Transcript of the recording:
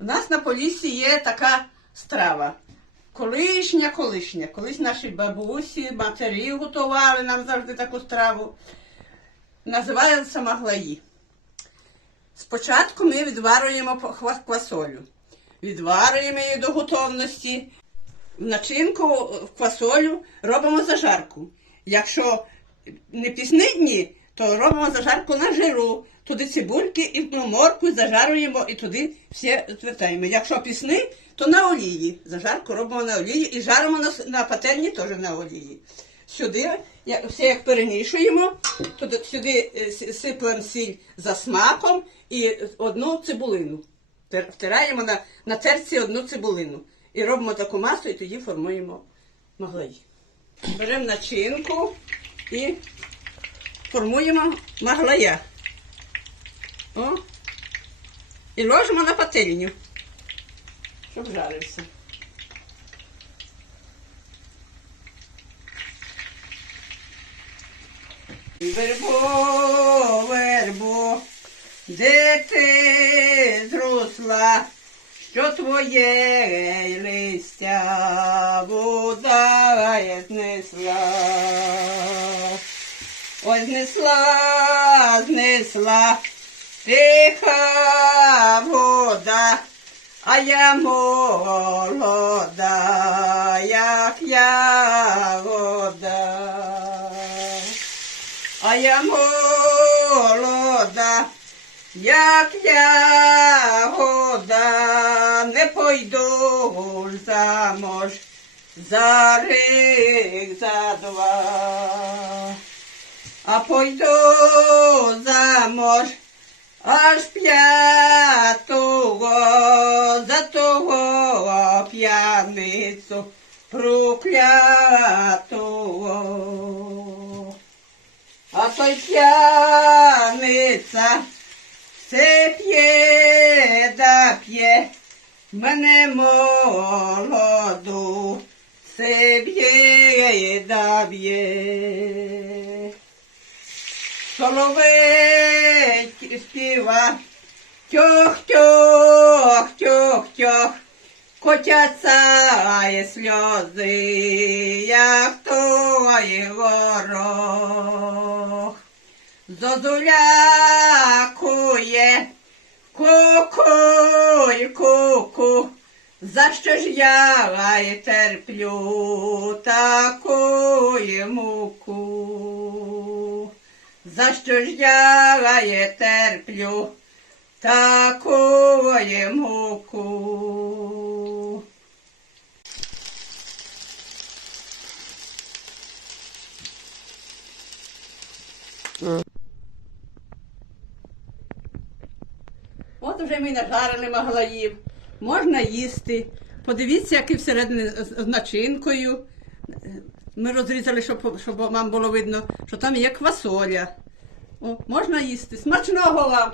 У нас на Поліссі є така страва. Колишня, колишня. Колись наші бабусі, матері готували нам завжди таку страву. Називається маглаї. Спочатку ми відварюємо квасолю. Відварюємо її до готовності. В начинку в квасолю робимо зажарку. Якщо не пісні дні, то робимо зажарку на жиру. Туди цибульки і морку зажарюємо і туди все звертаємо. Якщо пісни, то на олії. Зажарку робимо на олії і жаримо на, на пательні теж на олії. Сюди я- все як перемішуємо, туди, сюди е, сиплемо сіль за смаком і одну цибулину. Втираємо на, на терці одну цибулину. І робимо таку масу, і тоді формуємо маглаї. Беремо начинку і формуємо маглая. О. І ложимо на пательню, щоб жарився. Вербо, вербо, де ти зросла, що твоє листя вода знесла. Знесла, знесла, тиха вода, а я молода, як я вода. А я молода, як ягода, не пойду замуж за рік, за два, а пойду замуж аж п'ятого, за того п'яницю проклятого. А той п'яниця все п'є да п'є, мене молоду, все б'є да б'є. Соловей співа, тьох, тьох, тьох, тьох, котяться сльози, як той ворог. Зозулякує, кукуй, куку, за що ж я терплю таку муку? За що ж я й терплю таку муку? От вже ми нажарили маглаїв. Можна їсти. Подивіться, який всередині з начинкою. Ми розрізали, щоб, щоб вам було видно, що там є квасоля. О, можна їсти. Смачного вам!